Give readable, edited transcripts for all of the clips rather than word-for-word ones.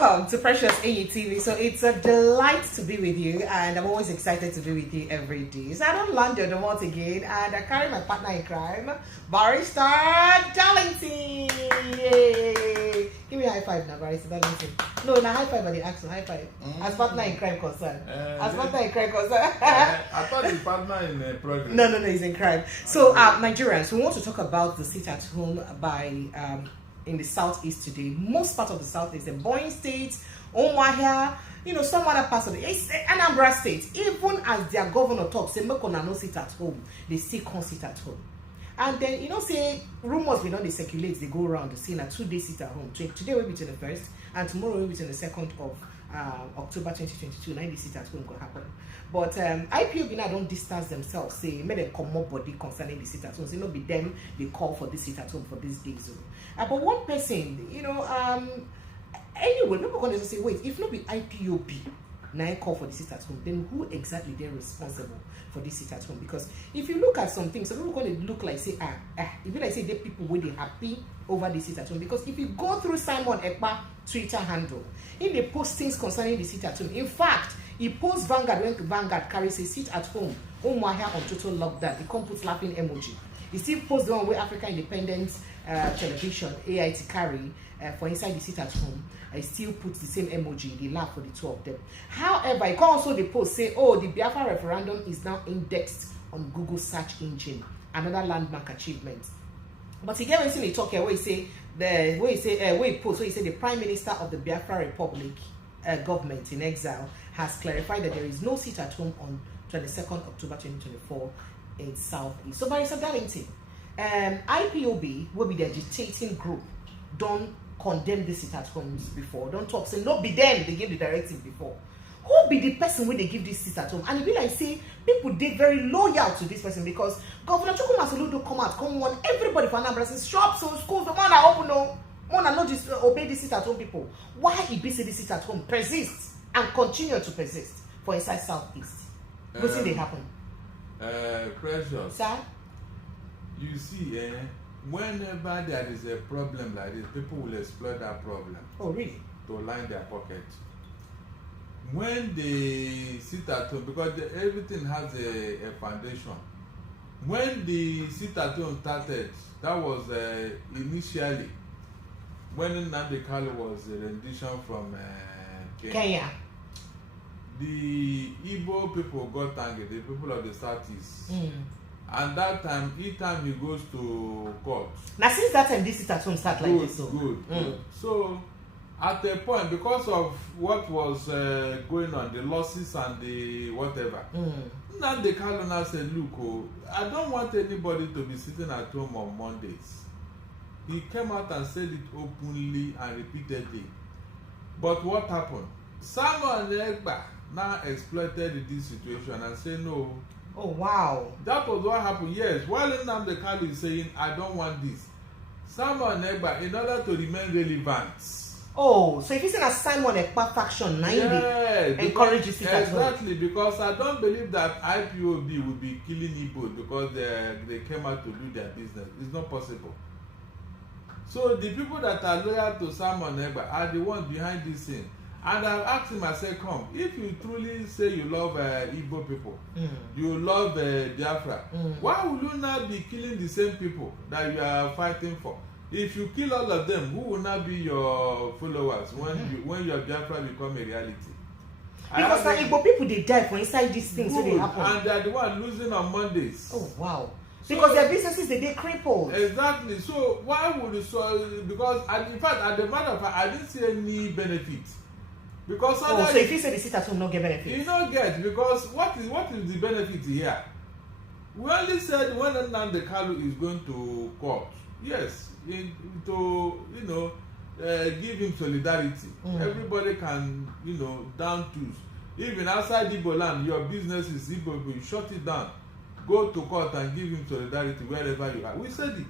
Welcome to Precious AETV. So it's a delight to be with you, and I'm always excited to be with you every day. So I don't London once again, and I carry my partner in crime, Barrister Darlington. Yay! Give me a high five now, Barrister Darlington. No, a high five, but the action high five. As partner in crime concerned. As partner in crime concerned. I thought he's partner in progress. No, he's in crime. So Nigerians, we want to talk about the sit at home by in the southeast today. Most part of the southeast, the Boeing State, Umuahia, some other parts of the Anambra State, even as their governor talks, say make una no sit at home, they still can't sit at home. And then say rumors we know they circulate, they go around the scene at 2 days sit at home. Today will be to the 1st, and tomorrow will be to the 2nd of October 2022. 90 sit at home could happen. But IPOB now don't distance themselves, say make them come more body concerning the sit at home. So not be them they call for this sit at home for these days. But one person, anyway, people going to say, wait, if not be IPOB now call for the sit at home, then who exactly they're responsible for this sit at home? Because if you look at some things, some people going to look like say, if you like say they people will they happy over the sit at home. Because if you go through Simon Ekpa Twitter handle, in the post things concerning the sit at home, in fact, he posts Vanguard when Vanguard carries a sit at home, Umuahia on total lockdown. He can't put laughing emoji. He still posts the one where Africa Independence Television, AIT carry for inside the sit at home. I still put the same emoji, the laugh for the two of them. However, I can also the post say, the Biafra referendum is now indexed on Google search engine, another landmark achievement. But he gave anything he talk here where he say where he post, where he say the Prime Minister of the Biafra Republic government in exile has clarified that there is no sit at home on 22nd October 2024 in Southeast. So Barrister Darlington, IPOB will be the agitating group. Don't condemn the sit at homes before. Don't talk. Say no be them. They give the directive before. Who be the person when they give this sit at home? And it be like say people did very loyal to this person because Governor Chukwuma Soludo come warn everybody for Anambra says shops or schools the one are open no. One are not just obey the sit at home people. Why it be say the sit at home persists and continue to persist for inside Southeast? What's they happen? Precious. Sir? You see, whenever there is a problem like this, people will exploit that problem. Oh, really? To line their pocket. When they sit at home, because everything has a foundation. When the sit at home started, that was initially when Nnamdi Kanu was a rendition from Kenya. The Igbo people got angry, the people of the Southeast. And that time, each time he goes to court. Now since that time, this sit at home start like this. Good. So, at a point, because of what was going on, the losses and the whatever, Nnamdi Kanu now said, look, I don't want anybody to be sitting at home on Mondays. He came out and said it openly and repeatedly. But what happened? Samuel Ekpa now exploited this situation and said no. Oh wow. That was what happened. Yes, while Nnamdi Kanu is saying I don't want this, Samuel Ekpa, in order to remain relevant. Oh, so if it's in a Simon Ekpa faction, encourage this exactly, because I don't believe that IPOB will be killing Ipob because they came out to do their business. It's not possible. So the people that are loyal to Simon Ekpa are the ones behind this thing. And I've asked him, I said, come, if you truly say you love Igbo people, you love Biafra, why will you not be killing the same people that you are fighting for? If you kill all of them, who will not be your followers when your Biafra become a reality? Because the Igbo people, they die for inside these things, so they happen. And they are the ones losing on Mondays. Oh, wow. Because their businesses, they crippled. Exactly. So why would you because in fact, at the matter of fact, I didn't see any benefit. Because so if you say the sit at home, not get benefit. You don't get, because what is the benefit here? We only said when Nnamdi Kanu is going to court, yes, to give him solidarity. Everybody can down tools. Even outside Igbo land, your business is Igbo, you shut it down. Go to court and give him solidarity wherever you are. We said it.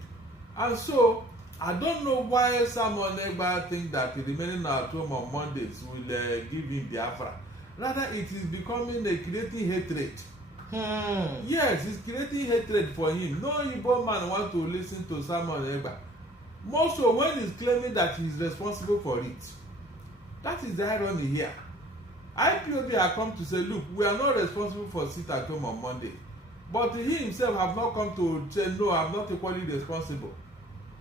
And so, I don't know why someone ever think that remaining at home on Mondays will give him Biafra. Rather, it is becoming creating hatred. Yes, it's creating hatred for him. No Igbo man wants to listen to Simon Ekpa. More so when he's claiming that he's responsible for it. That is the irony here. IPOB have come to say, look, we are not responsible for sit at home on Monday. But he himself have not come to say, no, I'm not equally responsible.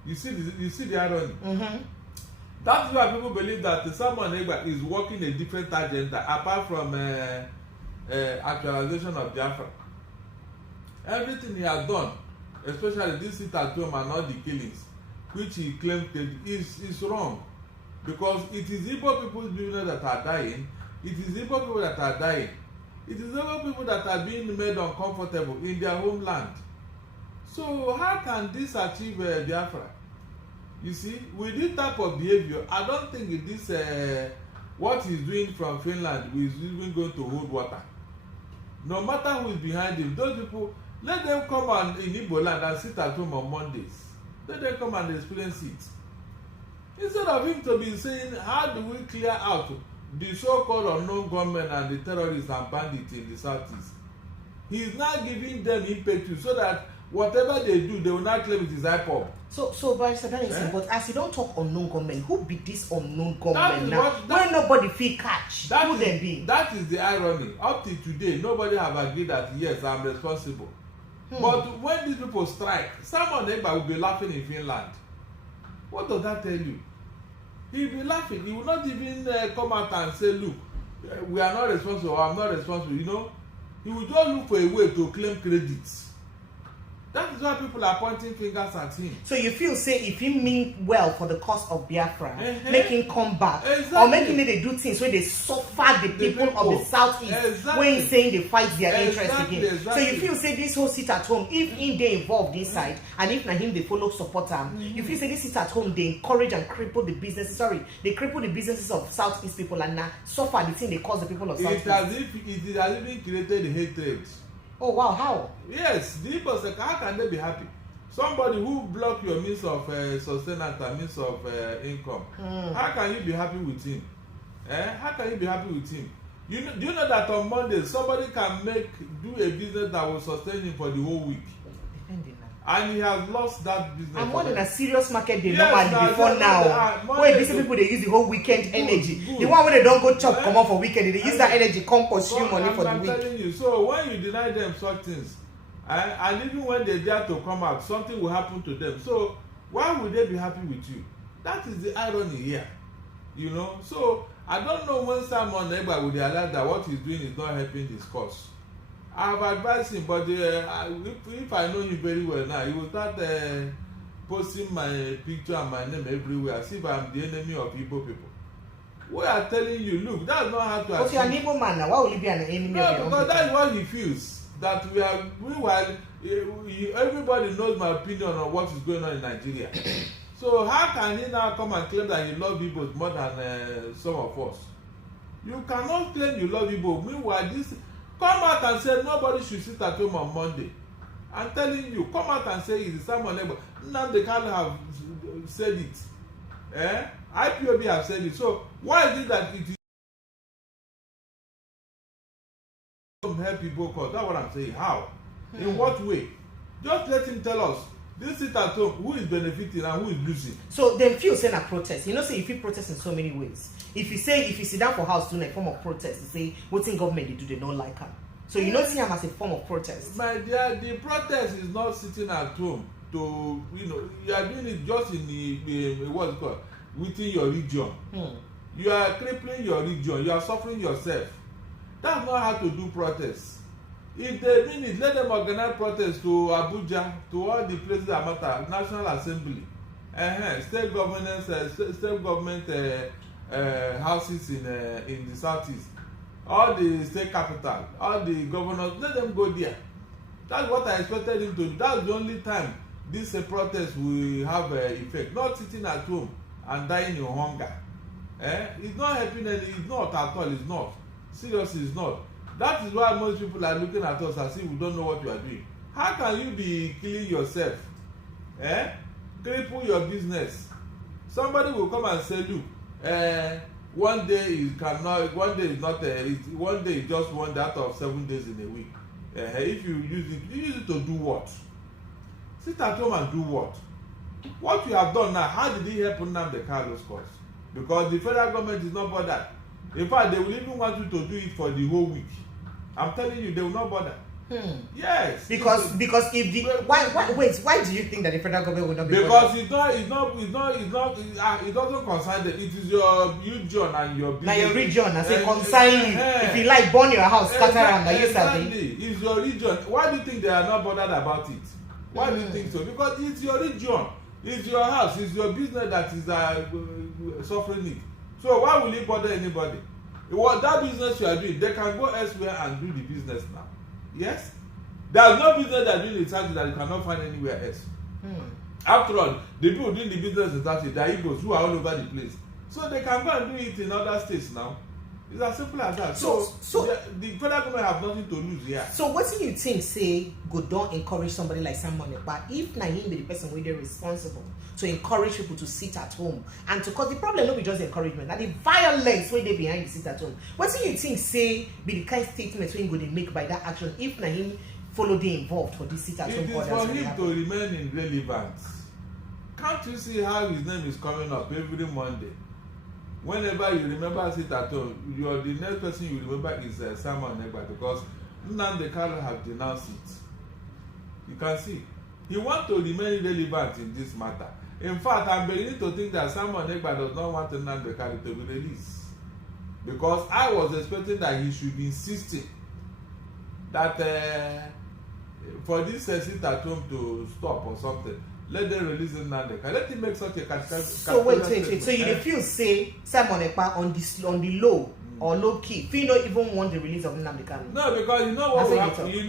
You see the irony? Mm-hmm. That's why people believe that Simon Ekpa is working a different agenda apart from actualization of Biafra. Everything he has done, especially this sit at home and all the killings, which he claimed is wrong. Because it is Ipob people's business that are dying, it is Ipob people that are dying, it is Ipob people that are being made uncomfortable in their homeland. So how can this achieve Biafra? You see, with this type of behavior, I don't think this what he's doing from Finland is even going to hold water. No matter who is behind him, those people, let them come in Igbo land and sit at home on Mondays. Let them come and experience it. Instead of him to be saying, how do we clear out the so-called unknown gunmen and the terrorists and bandits in the southeast? He is now giving them impetus so that whatever they do, they will not claim it is Ipob. So Barrister Danielson, but as you don't talk unknown gunmen, who be this unknown gunmen now? When nobody feel catch, who they be? That is the irony. Up till today, nobody have agreed that yes, I'm responsible. But when these people strike, Simon Ekpa will be laughing in Finland. What does that tell you? He will be laughing. He will not even come out and say, look, we are not responsible, or I'm not responsible, you know. He will just look for a way to claim credits. That is why people are pointing fingers at him. So you feel say if he mean well for the cause of Biafra, make him come back, exactly. Or make him they do things where they suffer the people of the southeast, exactly. When he's saying they fight their interest again. Exactly. So you feel say this whole sit at home, if in they involved inside, and if na him they follow support him, you feel say this sit at home they encourage and cripple the business. They cripple the businesses of southeast people and now suffer the thing they cause the people of southeast. It has even created hatred. Oh wow, how? Yes, the people say, how can they be happy? Somebody who block your means of sustenance and means of income, how can you be happy with him? How can you be happy with him? Do you know that on Monday somebody can do a business that will sustain him for the whole week? Depending. And he has lost that business. And more than a serious market they normally before now. Where these people they use the whole weekend energy. Good. The one where they don't go chop come out for weekend, they use that energy come pursue money for the week. I'm telling you, so when you deny them such things, and even when they dare to come out, something will happen to them. So why would they be happy with you? That is the irony here. You know, so I don't know when Simon Ekpa will realize that what he's doing is not helping his cause. I've advised him, but if I know him very well now, he will start posting my picture and my name everywhere as if I'm the enemy of Igbo people. We are telling you, look, that's not how to achieve. But you're an Igbo man now, why will you be an enemy of your own because that is what he feels. That everybody knows my opinion on what is going on in Nigeria. So how can he now come and claim that he loves Igbo more than some of us? You cannot claim you love Igbo. Meanwhile, come out and say nobody should sit at home on Monday. I'm telling you, come out and say it's Simon Ekpa. Nnamdi Kanu have said it. IPOB have said it. So why is it that it is help people cause? That's what I'm saying. How? In what way? Just let him tell us. This sit at home, who is benefiting and who is losing? So then feel saying a protest. You know, say if you protest in so many ways. If you sit down for house doing a form of protest, you say what in government they do, they don't like her. So you don't see them as a form of protest. My dear, the protest is not sitting at home to, you are doing it just in the what's it called, within your region. You are crippling your region, you are suffering yourself. That's not how to do protests. If they mean it, let them organize protests to Abuja, to all the places that matter, National Assembly, state governance, state government houses in the southeast, all the state capital, all the governors, let them go there. That's what I expected him to do. That's the only time this protest will have effect. Not sitting at home and dying in hunger. It's not helping any. It's not at all. It's not. Seriously, it's not. That is why most people are looking at us as if we don't know what you are doing. How can you be killing yourself? Cripple your business. Somebody will come and say, look, one day is cannot, one day is not, one day is just one day out of 7 days in a week. If you use it to do what? Sit at home and do what? What you have done now, how did it help Nnamdi Kanu's cause? because the federal government is not bothered. In fact, they will even want you to do it for the whole week. I'm telling you, they will not bother. Yes. Because if the why do you think that the federal government will not be because bothered? it doesn't concern them. It is your region and your business. Now your region, I say concern you. If you like burn your house, scatter around, exactly. It's your region. Why do you think they are not bothered about it? Why do you think so? Because it's your region, it's your house, it's your business that is suffering it. So why will it bother anybody? What that business you are doing, they can go elsewhere and do the business now. Yes? There's no business that doing in Turkey that you cannot find anywhere else. After all, the people doing the business in Turkey, they are Igbos who are all over the place. So they can go and do it in other states now. It's as simple as that. So the federal government have nothing to lose here. So what do you think say go don't encourage somebody like Simon Ekpa if na him be the person where they're responsible to encourage people to sit at home and to cause the problem not be just encouragement, that the violence where they behind the sit at home. What do you think say be the kind of statement when go they make by that action if na him follow they involved for this sit at home orders? It is for him to remain in relevance. Can't you see how his name is coming up every Monday? Whenever you remember sit at home, the next person you remember is Simon Ekpa, because Nnamdi Kanu have denounced it. You can see. He wants to remain relevant in this matter. In fact, I'm beginning to think that Simon Ekpa does not want Nnamdi Kanu to be released. Because I was expecting that he should be insisting that for this sit at home to stop or something. Let them release Nnamdi Kanu. Let him make such a categorical So wait. So you feel say Simon Ekpa on the low or low key, if you don't even want the release of Nnamdi Kanu? No, because you know what will happen. You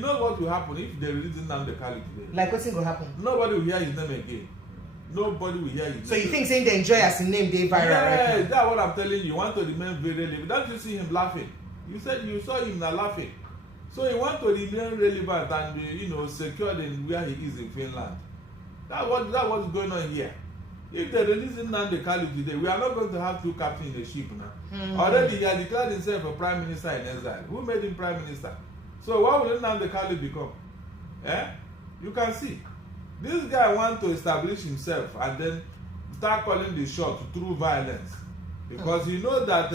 know what will happen if they release Nnamdi Kanu today. Like what's going to happen? Nobody will hear his name again. Nobody will hear his name. So you think saying they enjoy as a name they viral right now? That's what I'm telling you. You want to remain very relevant. Don't you see him laughing? You said you saw him now laughing. So he want to remain relevant and be, secured in where he is in Finland. That's what's going on here. If they release Nnamdi Kanu today, we are not going to have two captains in the ship now. Already he has declared himself a prime minister in exile. Who made him prime minister? So what will Nnamdi Kanu become? You can see. This guy wants to establish himself and then start calling the shot through violence. Because he knows that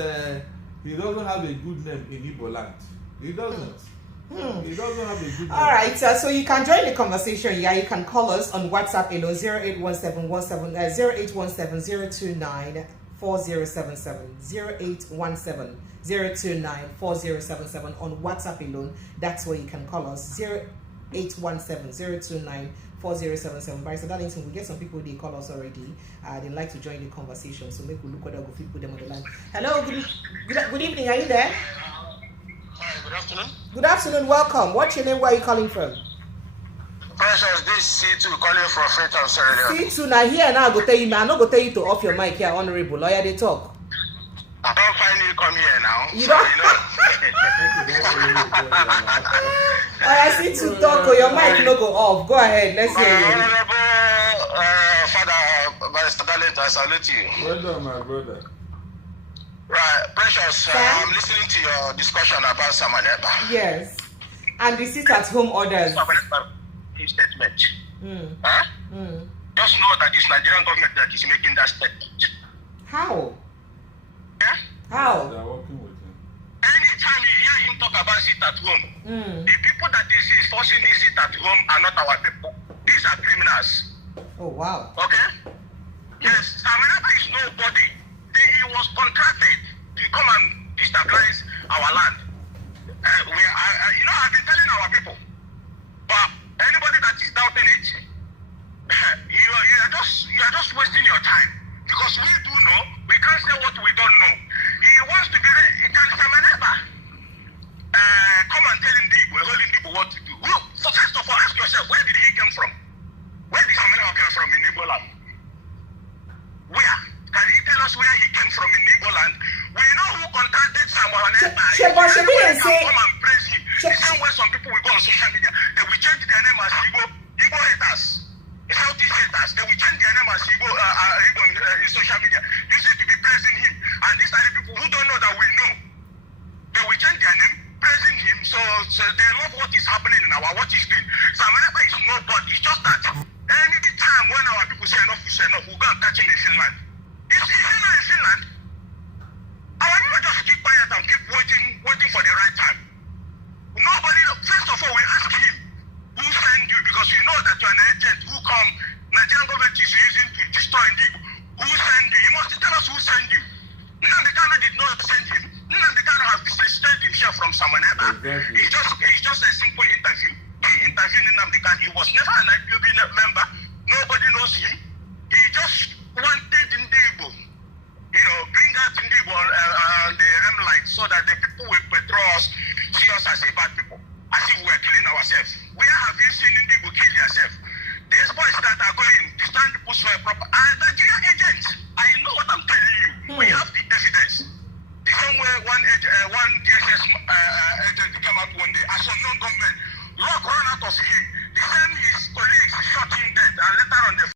he doesn't have a good name in Igbo land. He doesn't. He doesn't have a good name. All right, so you can join the conversation. Yeah, you can call us on WhatsApp alone 0817 0294077 on WhatsApp alone. That's where you can call us 0817 0294077. Right, so that means we get some people they call us already. They like to join the conversation. So make we look whether we put them on the line. Hello, good evening. Are you there? Hi, good afternoon. Good afternoon, welcome. What's your name? Where are you calling from? Precious, this C2 calling from Freetown, Sierra Leone. C2 now here now I go tell you, man. I not go tell you to off your mic here, honorable lawyer. They talk. I don't finally come here now. You don't. I see to talk. Or your mic no go off. Go ahead. Let's hear you. Honorable Father Barrister Dalent, I salute you. Well done, my brother. Right, Precious, I'm listening to your discussion about Simon Ekpa. Yes. And the sit at home orders. Statement. Just know that it's Nigerian government that is making that statement. How? How? They are working with him. Anytime you hear him talk about sit at home, the people that is forcing this sit at home are not our people. These are criminals. Oh wow. Okay? Yes, Simon Ekpa is nobody. He was contracted to come and destabilize our land. I've been telling our people, but anybody that is doubting it, you are just wasting your time, because we do know, we can't say what we don't know. He wants to be there. Can Simon Ekpa come and tell him what to do? Look, so first of all, ask yourself, where did he come from? Where did Simon Ekpa come from in Igbo land? Where? Can he tell us where he came from in Igbo land? We know who contracted Simon Ekpa. Come and praise him. The same way some people will go on social media, they will change their name as Igbo haters, Southeast haters. They will change their name as Igbo in social media. You seem to be praising him, and these are the people who don't know that we know. They will change their name, praising him, so they love what is happening in what is doing. Simon Ekpa is nobody. It's just that any time when our people say enough, we say enough, we'll go and catch him in Finland. It's Finland Exactly. It's just a simple interview. He interviewed Nnamdi Kanu. He was never an IPOB member. Nobody knows him. He just wanted Ndibo, bring out Ndibo on the limelight so that the people will withdraw us, see us as a bad people, as if we're killing ourselves. Where have you seen Ndibo kill yourself? These boys that are going to stand people so proper are Nigerian agents. I know what I'm telling you. We have the evidence. The same way one DSS agent came out one day as a non-government, luck ran out of him. The same his colleagues shot him dead, and later on they.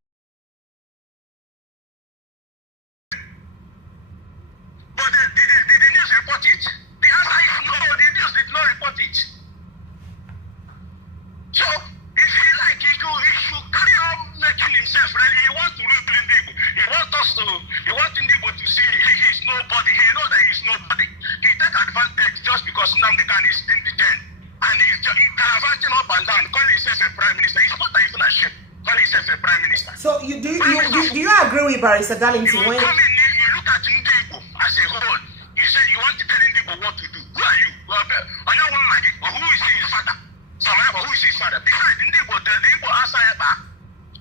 But did the news report it? The answer is no. The news did not report it. So if he like, he should carry on making himself ready. He wants to rule Ndibo. He wants Ndibo to see he's nobody. He knows that he's nobody. He take advantage just because Nnamdi Kanu is in the tent. And he's gallivanting up and down, calling himself a prime minister. He's not even ashamed, calling himself a prime minister. So do you agree with Barrister Darlington when you look at Ndibo as a whole? You say you want to tell Ndibo what to do. Who are you? Who is his father? Who is his father? Besides Ndibo, the Igbo answer Ekpa.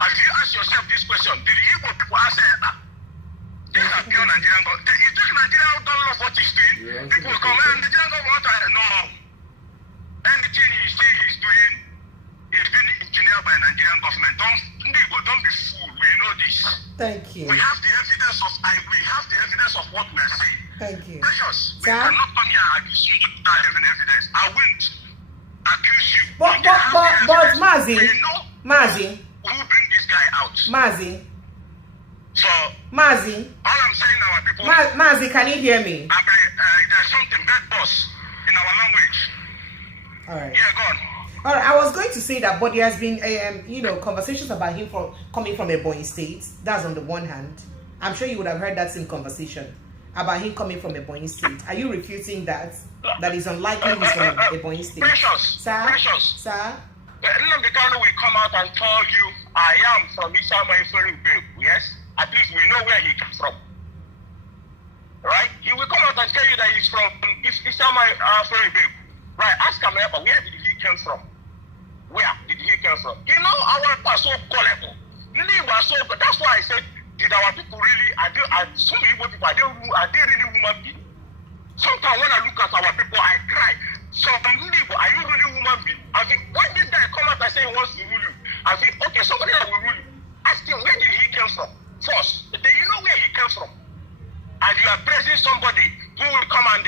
Have you asked yourself this question? Did the Igbo people answer Ekpa? These are pure Nigerian government. You think Nigeria don't love what he's doing? Yeah, people come and Nigerian government no. Anything he's doing is being engineered by Nigerian government. Don't be fooled. We know this. Thank you. We have the evidence of what we are saying. Thank you. Precious. We Sir? cannot come here and accuse you without having evidence. I won't accuse you. But Mazi, we know who bring this guy out. Mazi, So Mazi, all I'm saying, our people, Mazi, can you hear me? there's something bad boss in our language. All right. Yeah, go on. All right, I was going to say that, but there has been, conversations about him coming from Ebonyi State. That's on the one hand. I'm sure you would have heard that same conversation about him coming from Ebonyi State. Are you refuting that? That is unlikely he's from Ebonyi State. Precious. Sir. Nnamdi Kanu will come out and tell you, I am from Isama Ifere. Yes? At least we know where he comes from. Right? He will come out and tell you that he's from Isama Ifere. Right? Ask him, where did he come from? Where did he come from? Our people are so gullible. That's why I said, did our people really, some Igbo people, are they really human beings? Sometimes when I look at our people, I cry. So Igbo, are you really human being? I think when this guy come out and say he wants to rule you, I think, okay, somebody that will rule you. Ask him, where did he come from? First, do you know where he came from? And you are praising somebody who will come and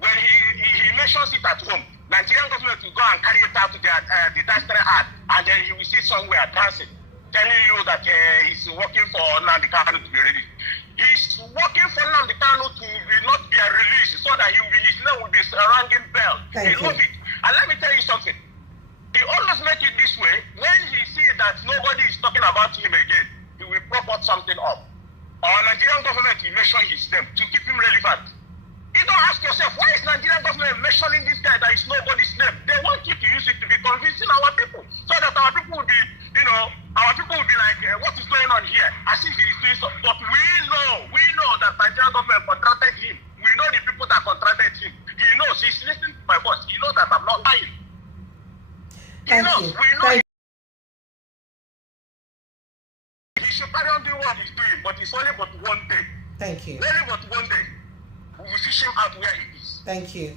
when he mentions it at home, Nigerian government will go and carry it out to the disaster act, and then he will see somewhere dancing, telling you that he's working for Nnamdi Kanu to be released. He's working for Nnamdi Kanu to not be released so that his name will be a ringing bell. He love it. And let me tell you something. He always make it this way. When he sees that nobody is talking about him again, he will prop up something up. Our Nigerian government will mention his name to keep him relevant. You don't ask yourself, why is Nigerian government mentioning this guy that is nobody's name? They want you to use it to be convincing our people, so that our people will be, like, what is going on here? As if he is doing something. But we know that Nigerian government contracted him. We know the people that contracted him. He knows, he's listening to my voice. He knows that I'm not lying. He knows, we know. He should carry on doing what he's doing, but it's only but one day. Thank you. Only but one day. We will fish him out where he is. Thank you.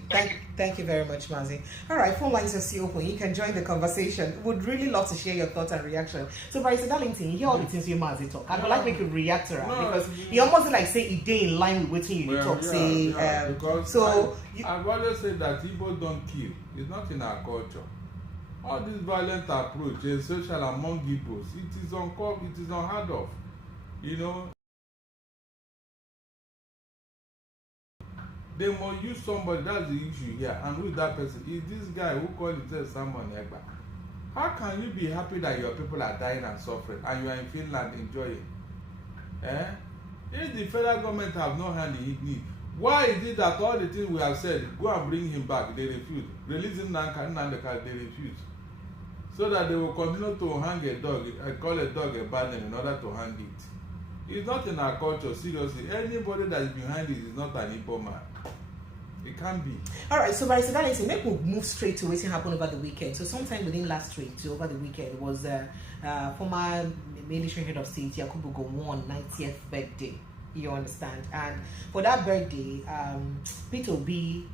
Thank you very much, Mazi. All right, phone lines are still open. You can join the conversation. Would really love to share your thoughts and reaction. So, Barrister Darlington, you hear all the things you Mazi talk. I would like make you react to her because you almost like say it day in line with what you talk. I've always said that people don't kill. It's not in our culture. All this violent approach is social among Igbos. It is unheard of. They must use somebody. That's the issue here. And who is that person? Is this guy who called himself someone Ekpa? How can you be happy that your people are dying and suffering and you are in Finland enjoying? If the federal government have no hand in it, why is it that all the things we have said, go and bring him back, they refuse? Releasing Nnamdi, they refuse. So that they will continue to hang a dog, call a dog a bad name in order to hang it. It's not in our culture, seriously. Anybody that is behind it is not an Ipob man. It can't be. All right, so by Darlington, maybe we'll move straight to what happened over the weekend. So sometime within last week to over the weekend was former military head of state Yakubu Gowon 90th birthday. You understand? And for that birthday, Peter B,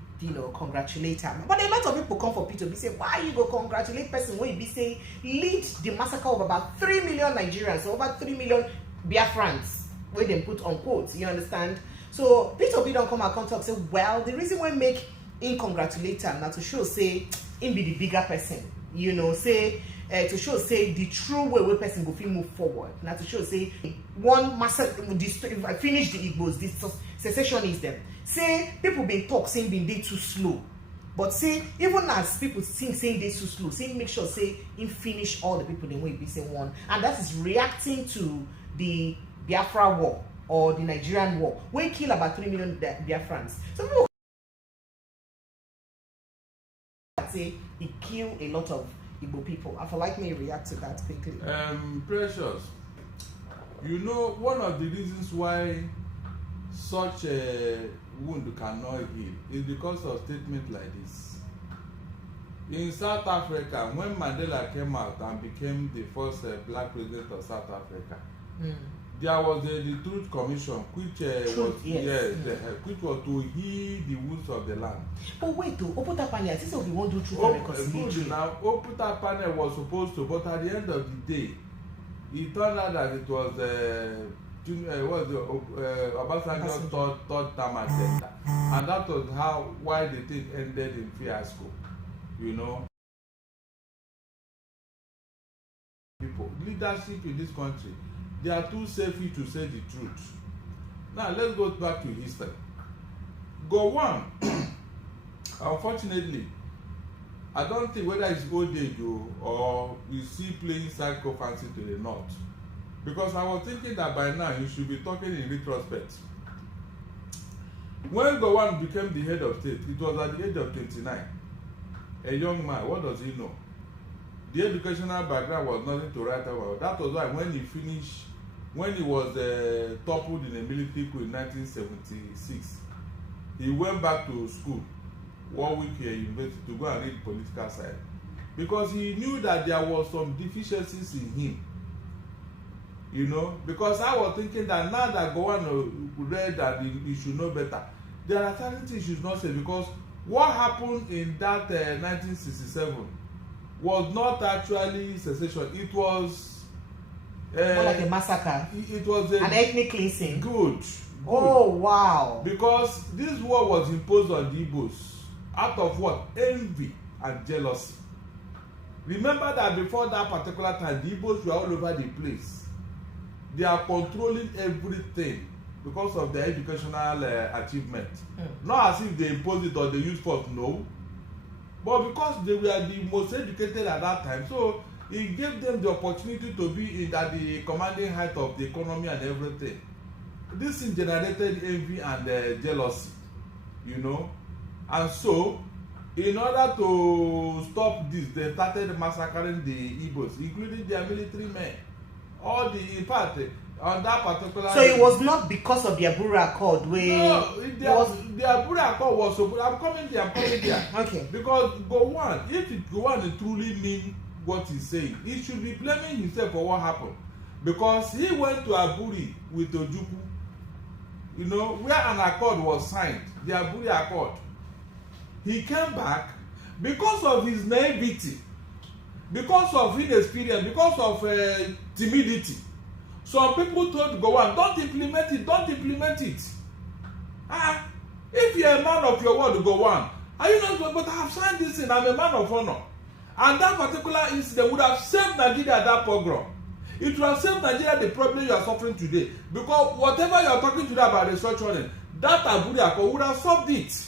congratulate him. But a lot of people come for Peter B say, why you go congratulate person when you be say lead the massacre of about 3 million Nigerians, so over 3 million Biafrans, where they put on quotes. You understand? So Peter B don't come and talk say, well, the reason why make him congratulate him now to show say him be the bigger person, say to show say the true way person go feel move forward. Now to show say one massacre finish the Igbos, this secessionism. Say people been talk saying been they too slow. But say even as people think saying they too slow, say make sure say him finish all the people they way be saying one. And that is reacting to the Biafra war or the Nigerian war, where kill about 3 million Biafrans. So people say he killed a lot of Igbo people. I feel like me react to that quickly. Precious, one of the reasons why such a wound cannot heal is because of statements like this. In South Africa, when Mandela came out and became the first black president of South Africa, there was the Truth Commission, which which was to heal the wounds of the land. But wait, Oputa Panel, I think we won't do truth and reconciliation. Now, Oputa Panel was supposed to, but at the end of the day, it turned out that it was Obasanjo's third term agenda, and that was why the thing ended in fiasco. People, leadership in this country, they are too selfish to say the truth. Now let's go back to history. Gowon, unfortunately, I don't think whether it's old age or you see playing psycho fancy to the north. Because I was thinking that by now you should be talking in retrospect. When Gowon became the head of state, it was at the age of 29. A young man, what does he know? The educational background was nothing to write about. That was why when he was toppled in a military coup in 1976, he went back to school, Warwick University, to go and read political science. Because he knew that there was some deficiencies in him. Because I was thinking that now that Gowon read that he should know better, there are certain things he should not say, because what happened in that 1967 was not actually secession. It was more like a massacre. It was an ethnic cleansing. Good. Oh wow! Because this war was imposed on the Igbos out of what? Envy and jealousy. Remember that before that particular time, the Igbos were all over the place. They are controlling everything because of their educational achievement. Not as if they imposed it or they used force, no. But because they were the most educated at that time, so it gave them the opportunity to be at the commanding height of the economy and everything. This thing generated envy and jealousy, And so, in order to stop this, they started massacring the Igbos, including their military men. In fact, on that particular... So it was not because of the Abura Accord where... No, the Abura Accord was supposed... I'm coming there. Okay. Because Gowon, if Gowon truly mean what he's saying, he should be blaming himself for what happened. Because he went to Aburi with Ojukwu, where an accord was signed, the Aburi Accord. He came back because of his naivety, because of inexperience, because of timidity. Some people told Gowon, don't implement it. If you're a man of your word, Gowon, are you not? But I have signed this thing, I'm a man of honor. And that particular incident would have saved Nigeria that pogrom. It would have saved Nigeria the problem you are suffering today. Because whatever you are talking today about restructuring, that Aburi Accord would have solved it.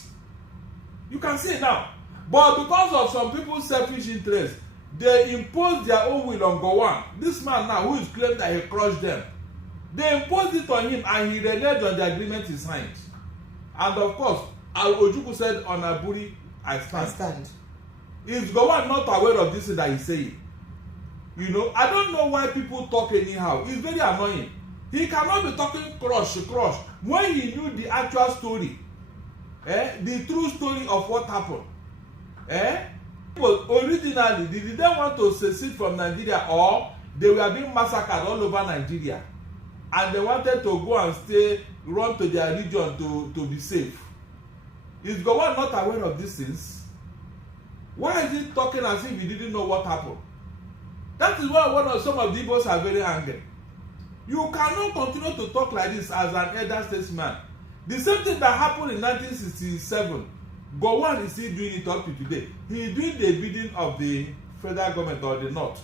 You can see it now. But because of some people's selfish interest, they imposed their own will on Gowon. This man now, who is claiming that he crushed them, they imposed it on him and he reneged on the agreement he signed. And of course, Ojukwu said on Aburi, I stand. Is Gowon not aware of this that he's saying? I don't know why people talk anyhow. It's very annoying. He cannot be talking crush when he knew the actual story. the true story of what happened. People originally did they want to secede from Nigeria, or they were being massacred all over Nigeria, and they wanted to go and stay, run to their region to be safe? Is Gowon not aware of these things? Why is he talking as if he didn't know what happened? That is why some of the Igbos are very angry. You cannot continue to talk like this as an elder statesman. The same thing that happened in 1967, Gowon is still doing it up to today. He is doing the bidding of the federal government or the North.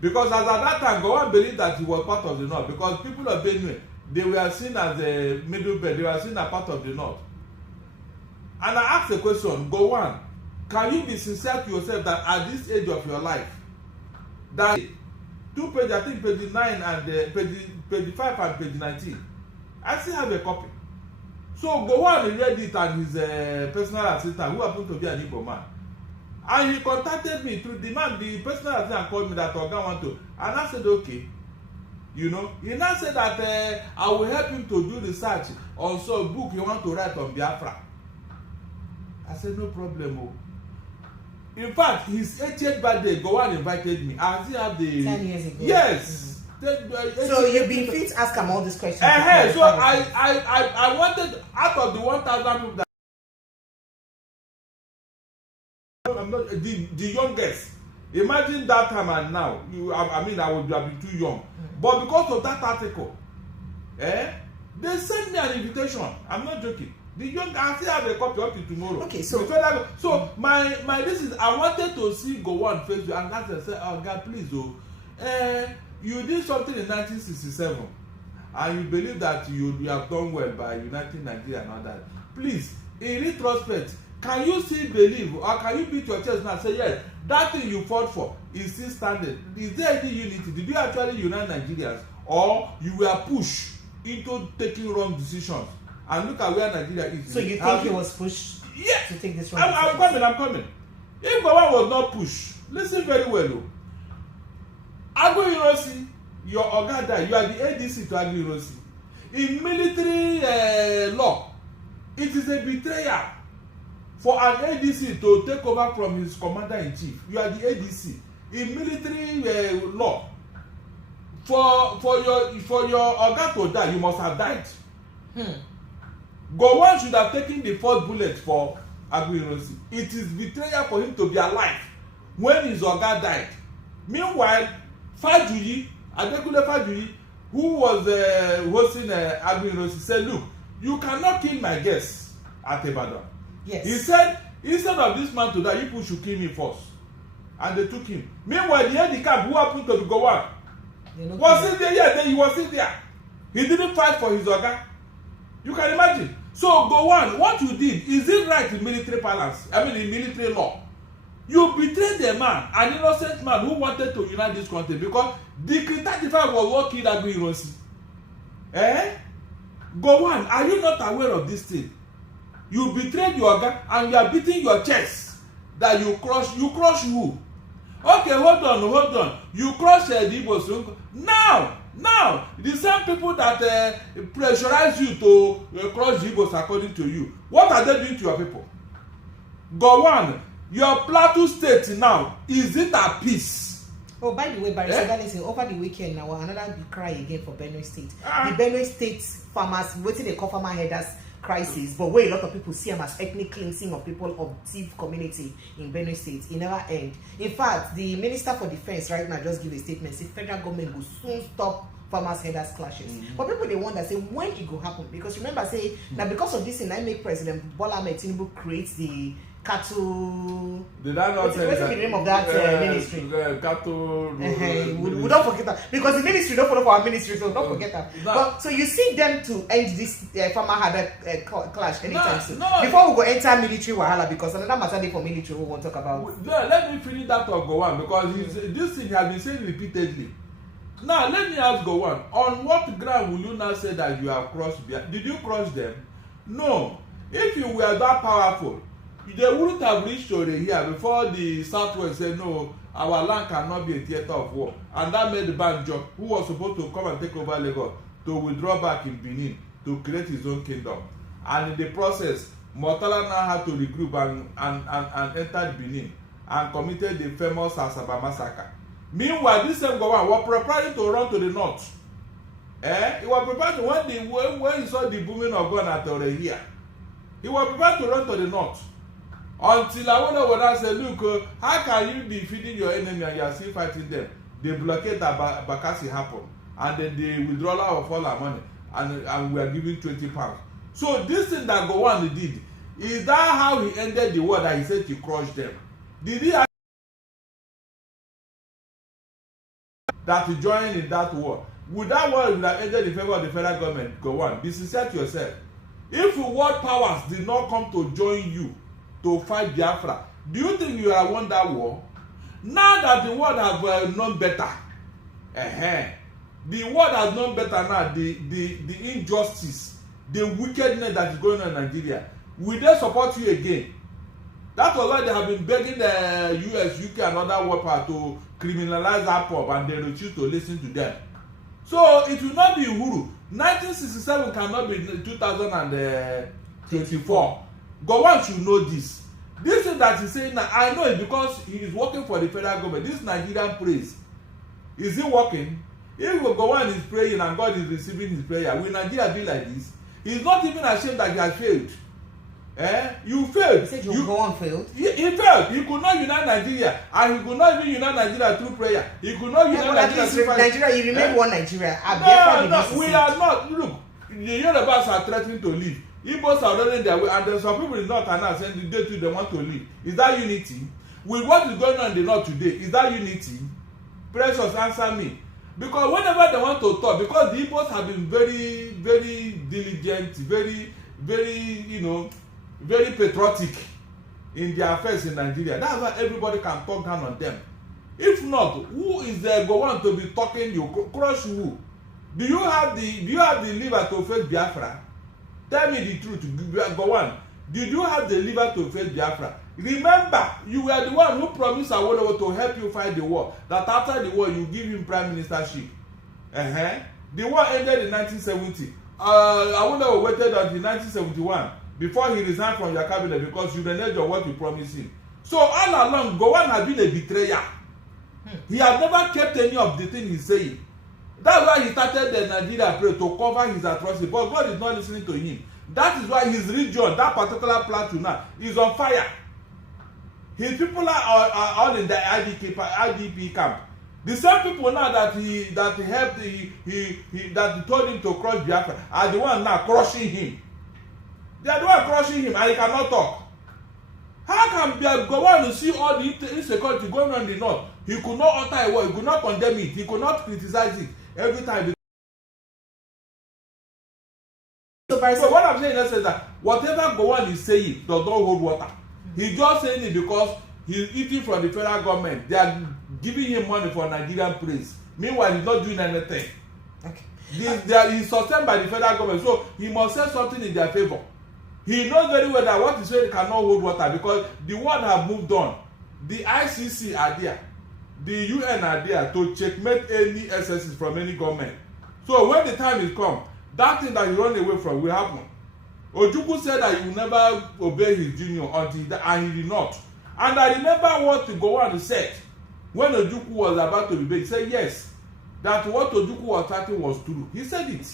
Because as at that time, Gowon believed that he was part of the North. Because people of Benue, they were seen as the middle belt, they were seen as part of the North. And I asked the question, Gowon, can you be sincere to yourself that at this age of your life, that 2 pages, I think page 9 and page 5 and page 19, I still have a copy. So Gowon read it and his personal assistant, who happened to be an Igbo man, and he contacted me through the man. The personal assistant called me that Oga want to, and I said okay. You know, he now said that I will help him to do research on some book he want to write on Biafra. I said no problem. Oh. In fact, his 80th birthday, Gowon invited me. I still have the 10 years ago. Yes. So you've been fit to ask him all these questions. So I wanted, out of the 1,000 people that I'm not the youngest. Imagine that time and now. I mean, I would have been too young. But because of that article, they sent me an invitation. I'm not joking. The young, I still have a copy up to tomorrow. Okay, so my this is, I wanted to see Gowon face to, and I said, oh God, please, you did something in 1967, and you believe that you have done well by uniting Nigeria and all that. Please, in retrospect, can you still believe, or can you beat your chest now and say, yes, that thing you fought for is still standing? Is there any unity? Did you actually unite Nigerians, or you were pushed into taking wrong decisions? And look at where Nigeria is. So you think he was pushed to take this wrong decision? I'm coming. If Gowon was not pushed, listen very well. Agbo Ironsi, your Oga died. You are the ADC to Agbo Ironsi. In military law, it is a betrayal for an ADC to take over from his commander-in-chief. You are the ADC. In military law, for your Oga to die, you must have died. Gowon should have taken the first bullet for Agbo Ironsi. It is betrayal for him to be alive when his Oga died. Meanwhile, Fajuyi, Adekunle Fajuyi, who was hosting Agbo Ironsi, said, look, you cannot kill my guests at Ibadan. Yes. He said, instead of this man to die, people should kill me first. And they took him. Meanwhile, the handicap who happened to be Gowon was still there. Yeah, he was still there. He didn't fight for his Oga. You can imagine. So Gowon, what you did, is it right in military balance? I mean, in military law, you betrayed a man, an innocent man who wanted to unite this country, because Decree 35 was what killed Agbo Ironsi. Gowon, are you not aware of this thing? You betrayed your Oga, and you are beating your chest that you crush who? Okay, hold on. You crush the Igbos. Now, the same people that pressurize you to crush the Igbos according to you, what are they doing to your people? Gowon, your Plateau state now, is it at peace? Oh, by the way, Barrister, over the weekend now, another big cry again for Benue State. The Benue State farmers, wetin they call farmer headers crisis, but where a lot of people see them as ethnic cleansing of people of Tiv community in Benue State, it never end. In fact, the Minister for Defense right now just give a statement, say federal government will soon stop farmers headers clashes. But people they wonder, say when it will happen, because remember, say now because of this thing, I make President Bola Ahmed Tinubu create the cattle. Did I not say what's the name of that ministry? Cattle. We don't forget that, because the ministry don't follow for our ministry, so don't forget that. But so you see them to end this farmer header clash anytime soon. Before we go enter military wahala, because another matter day for military we won't talk about. Let me finish that of Gowon, because this thing has been said repeatedly. Now let me ask Gowon, on what ground will you now say that you have crossed? Did you cross them? No. If you were that powerful, they wouldn't have reached to here before the Southwest said no, our land cannot be a theatre of war, and that made the Banjo, who was supposed to come and take over Lagos, to withdraw back in Benin to create his own kingdom. and in the process, Murtala now had to regroup and entered Benin and committed the famous Asaba massacre. Meanwhile, this same Gowon was preparing to run to the north. He was prepared to when he saw the booming of gun at Orehia. He was prepared to run to the north. Until Awolowo said, look, how can you be feeding your enemy and you are still fighting them? They blockade that Bakassi happened, and then the withdrawal of all our money, and we are giving £20. So this thing that Gowon did, is that how he ended the war that he said he crushed them? Did he that he joined in that war? Would that war have ended in favor of the federal government? Gowon, be sincere to yourself. If world powers did not come to join you to fight Biafra, do you think you have won that war? Now that the world have known better, the world has known better now, the injustice, the wickedness that is going on in Nigeria, will they support you again? That was why they have been begging the US, UK and other world powers to criminalize Ipob, and they refuse to listen to them. So it will not be Uhuru. 1967 cannot be 2024. Gowon should know this. This thing that he's saying now, I know it because he is working for the federal government. This Nigerian praise, is he working? If Gowon is praying and God is receiving his prayer, will Nigeria be like this? He's not even ashamed that he has failed. You failed. He said Gowon failed. He failed. He could not unite Nigeria, and he could not even unite Nigeria through prayer. He could not unite Nigeria through Nigeria. You remain one Nigeria. No, we are not. Look, the Yorubas are threatening to leave. Igbos are running their way, and there's some people in the north are now saying the day too they want to leave. Is that unity? With what is going on in the north today, is that unity? Precious, answer me. Because whenever they want to talk, because the Igbos have been very, very diligent, very, very, very patriotic in their affairs in Nigeria. That's why everybody can talk down on them. If not, who is there going to be talking you? Crush who? Do you have the liver to face Biafra? Tell me the truth. Gowon, did you have the liver to face Biafra? Remember, you were the one who promised Awolowo to help you fight the war. That after the war, you give him prime ministership. The war ended in 1970. Awolowo waited until 1971 before he resigned from your cabinet because you reneged on what you promised him. So all along, Gowon has been a betrayer. He has never kept any of the things he's saying. That's why he started the Nigeria prayer to cover his atrocity. But God is not listening to him. That is why his region, that particular plateau now, is on fire. His people are all in the IDP camp. The same people now that he helped, that he told him to crush Biafra are the one now crushing him. They are the one crushing him, and he cannot talk. How can Gowon see all the insecurity going on in the north? He could not utter a word. He could not condemn it. He could not criticize it every time. So what I'm saying is that whatever Gowon is saying does not hold water. He's just saying it because he's eating from the federal government. They are giving him money for Nigerian praise. Meanwhile, he's not doing anything. Okay. He's sustained by the federal government, so he must say something in their favor. He knows very well that what he's saying cannot hold water because the world have moved on. The ICC are there. The UN are there to checkmate any excesses from any government. So when the time is come, that thing that you run away from will happen. Ojukwu said that he will never obey his junior until and he did not. And I remember what Gowon said when Ojukwu was about to be buried. He said yes, that what Ojukwu was fighting was true. He said it.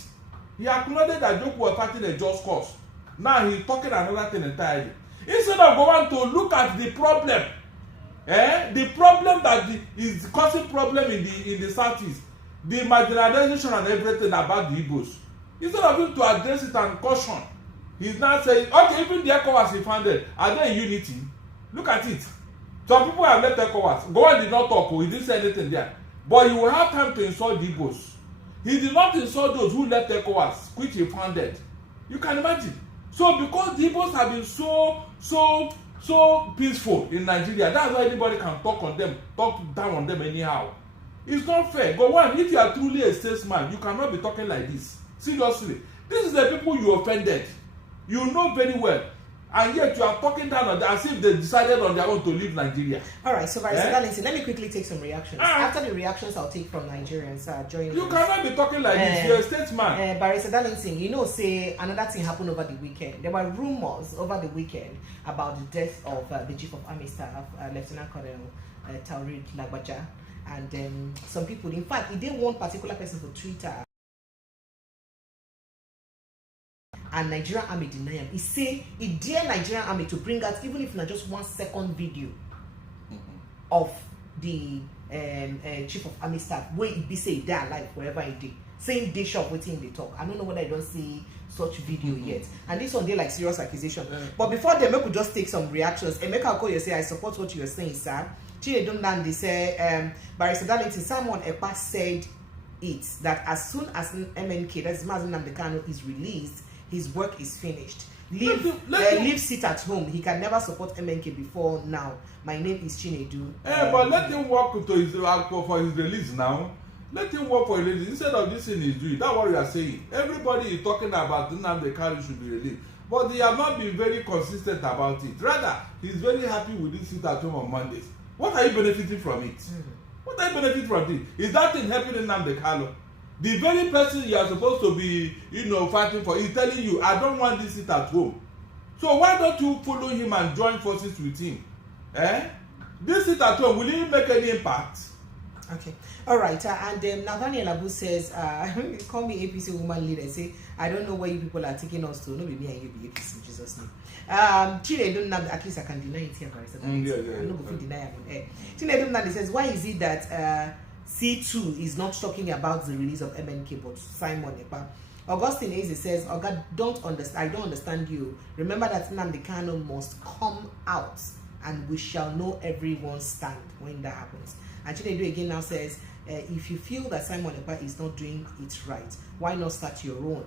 He acknowledged that Ojukwu was fighting a just cause. Now he's talking another thing entirely. Instead of going to look at the problem, the problem that is causing problem in the southeast, the marginalization and everything about the Igbos, instead of him to address it and caution, he's now saying, okay, even the ECOWAS he founded, are they in unity? Look at it. Some people have left ECOWAS. Gowon did not talk, he didn't say anything there. But he will have time to insult the Igbos. He did not insult those who left ECOWAS, which he founded. You can imagine. So because the Igbos have been so peaceful in Nigeria, that's why anybody can talk down on them anyhow. It's not fair. Gowon, if you are truly a statesman, you cannot be talking like this. Seriously. This is the people you offended. You know very well. and yet you are talking down on them as if they decided on their own to leave Nigeria. All right, so Barrister Darlington, let me quickly take some reactions. After the reactions I'll take from Nigerians joining. You cannot be talking like this. You're a statesman. Barrister Darlington, you know, say another thing happened over the weekend. There were rumors over the weekend about the death of the Chief of Army Staff, Lieutenant Colonel Taurid Lagbaja, and some people, in fact, he did one particular person for Twitter. And Nigerian Army deny him. He say he dare Nigerian Army to bring out, even if not just 1 second video of the Chief of Army Staff where he be say he die alive wherever he did. Saying they shop waiting they talk. I don't know whether I don't see such video yet. And this one they like serious accusation. But before them, I could just take some reactions. Emeka Okoye say I support what you're saying, sir. Chidedum they say Barrister Darlington, someone Ekpa said it that as soon as MNK, that's Mazi Nnamdi Kanu, is released, his work is finished. Leave sit at home. He can never support MNK before now. My name is Chinedu. But let him work to his for his release now. Let him work for his release instead of this thing he's doing. That's what we are saying. Everybody is talking about Nnamdi Kanu should be released, but they have not been very consistent about it. Rather, he's very happy with this sit at home on Mondays. What are you benefiting from it? What are you benefiting from it? Is that thing helping Nnamdi Kanu? The very person you are supposed to be, fighting for is telling you, I don't want this sit at home. So why don't you follow him and join forces with him? This sit at home, will it make any impact? Okay. All right. And Nathaniel Abu says, call me APC woman leader. Say, I don't know where you people are taking us to. No, be me and you be APC in Jesus' name. Chile don't know, at least I can deny it here, Barrister. I'm not going to deny it. Chile don't says, why is it that C2 is not talking about the release of MNK, but Simon Ekpa? Augustine Eze says, I don't understand you. Remember that Nnamdi Kanu must come out and we shall know everyone's stand when that happens. And Chinedu again now says, if you feel that Simon Ekpa is not doing it right, why not start your own?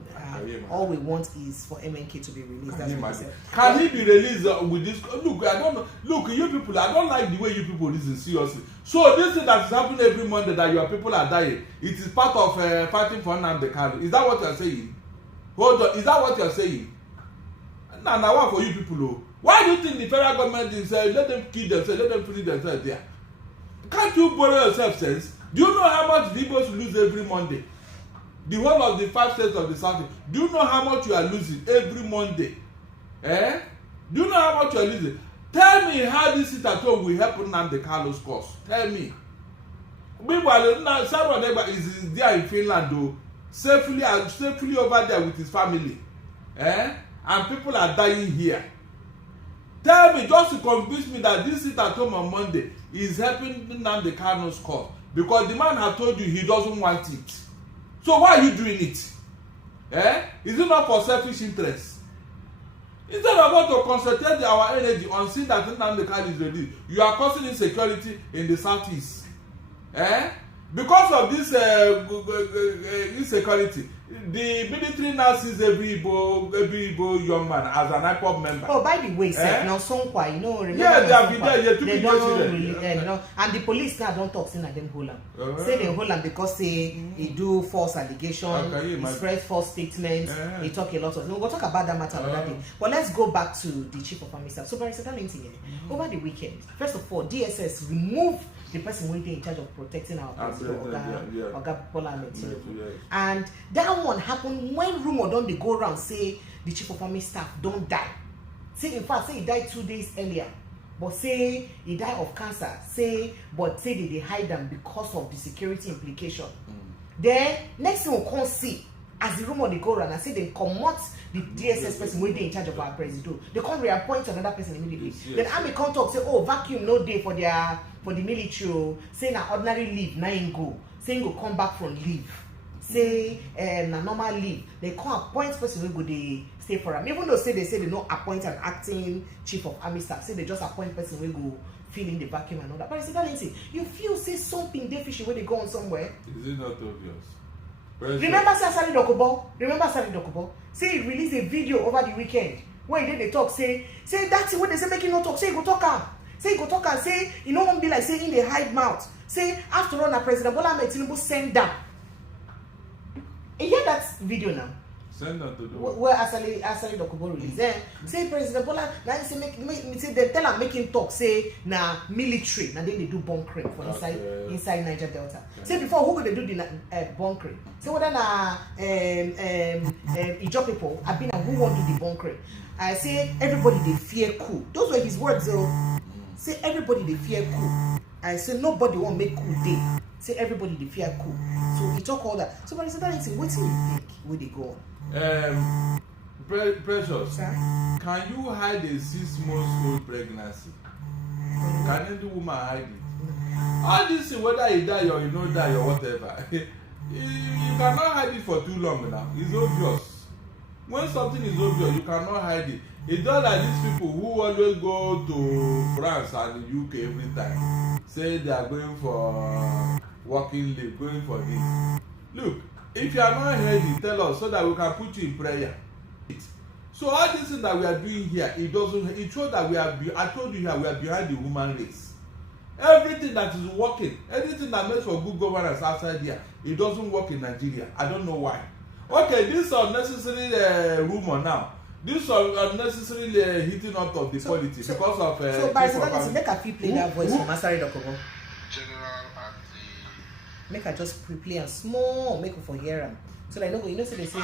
All we want is for MNK to be released. That's what he said. Can he be released with this? Look, I don't know. Look, you people, I don't like the way you people listen seriously. So this thing that is happening every Monday that your people are dying, it is part of fighting for Nnamdi Kanu. Is that what you are saying? Hold on, is that what you are saying? Now what for you people? Why do you think the federal government is let them kill themselves, let them finish themselves there? Can't you borrow yourself sense? Do you know how much the Igbos lose every Monday? The whole of the 5 states of the South. Do you know how much you are losing every Monday? Do you know how much you are losing? Tell me how this sit at home will help Nnamdi Kanu's cause. Tell me. Meanwhile, now Simon Ekpa is there in Finland, though, safely over there with his family. And people are dying here. Tell me, just to convince me that this sit at home on Monday is helping Nnamdi Kanu's cause. Because the man has told you he doesn't want it. So why are you doing it? Is it not for selfish interest? Instead of us to concentrate our energy on seeing that Nnamdi Kanu is ready, you are causing insecurity in the southeast. Because of this insecurity, the military now sees every Igbo young man as an Ipob member. Oh, by the way, now Sonkwa, remember? Yeah, they have been there. They don't really, and the police now don't talk, saying that them hold them. Say they hold them because he do false allegations, he spread false statements, he talk a lot of. We'll talk about that matter another day. But let's go back to the Chief of Army Staff. So, Barrister Darlington, over the weekend, first of all, DSS removed the person who is in charge of protecting our president, Oga Bola Ahmed Tinubu. And that one happened when rumor don't they go around say the Chief of Army Staff don't die. Say in fact, say he died 2 days earlier. But say he died of cancer. Say they hide them because of the security implication. Then next thing we'll come see, as the rumor they go around and say they comot the DSS person when they in charge of our president. They can't reappoint another person immediately. Then Army come talk say, oh, vacuum no day for the military, say na ordinary leave, na him go. Say go come back from leave. Say na normal leave. They can't appoint person who go they stay for them. Even though they say they don't appoint an acting Chief of Army Staff, say they just appoint person who go fill in the vacuum and all that. But I said, Darlington, you feel say something deficient when they go on somewhere. Is it not obvious? Remember Sally Dokubo? Say he released a video over the weekend where he did the talk, say that's what they say making no talk, say he go talk am. Say he go talk and say you know won't be like saying they hide mouth. Say after all na President Bola Ahmed Tinubu send down. You hear that video now? Send them to do. Where Asali Dokubo release. Then say President Bola, now say say they tell am making talk say na military, na then they do bunkering for inside Niger Delta. Say before who go they do the bunkering? Say whether na Ipob people, I been who want to do the bunkering. I say everybody they fear coup. Those were his words though. Say everybody they fear coup. I say nobody want make coup day. Say everybody they fear coup. So he talk all that. So but that what do you think where they go on? Precious, Sir? can you hide a 6-month-old pregnancy? Can any woman hide it? All this thing, whether you die or you don't die or whatever, you cannot hide it for too long now. It's obvious. When something is obvious, you cannot hide it. It's not like these people who always go to France and the UK every time, say they are going for working leave, going for this. Look, if you are not ready, tell us so that we can put you in prayer. So all this thing that we are doing here, it shows that I told you here, we are behind the human race. Everything that is working, anything that makes for good governance outside here, it doesn't work in Nigeria. I don't know why. Okay, this is unnecessary rumor now. This is unnecessarily hitting up of the politics because of. So, by the way, make a feel play that voice from Asari Dokubo. General and the. Make her just play and small, make her for hear them. So like, you know, so they say.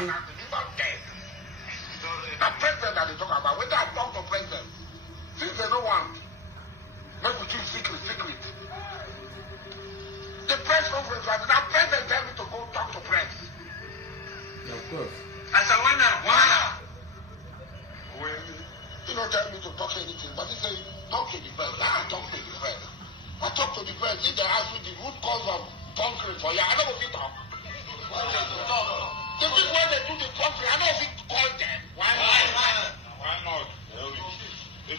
The president that they talk about, when they have talked to president, since they don't want, make we keep secret. The press conference, that president tell me to go talk to press. Yeah, of course. I said, why not? You don't tell me to talk anything, but he said, talk to the press. I talk to the press. I talk to the press. If they ask me the root cause of bunkering for you, I don't know if you talk. The people when they do the bunkering, I don't know if you call them. Why not? So